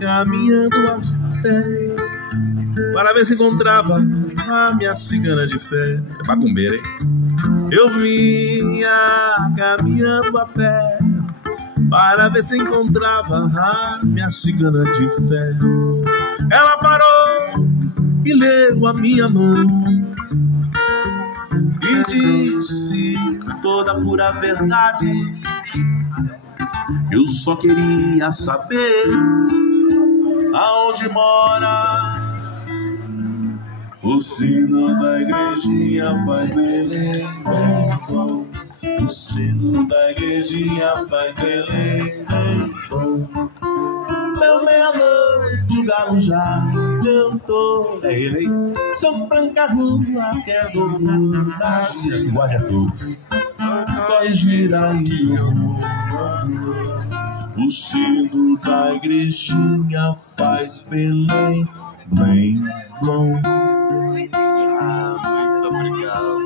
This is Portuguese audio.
caminhando a pé, para ver se encontrava a minha cigana de fé. É macumbeira, hein? Eu vinha caminhando a pé, para ver se encontrava a minha cigana de fé. Ela parou e leu a minha mão e disse toda a pura verdade: eu só queria saber aonde mora. O sino da igrejinha faz belém, bom, bom. O sino da igrejinha faz belém, bom, bom. Meu meia-noite o galo já cantou. É ele, hein? São branca rua, quer do mundo da gira, que guarde a todos. Corre, gira aí. O sino da igrejinha faz belém, bem, bom. Muito obrigado.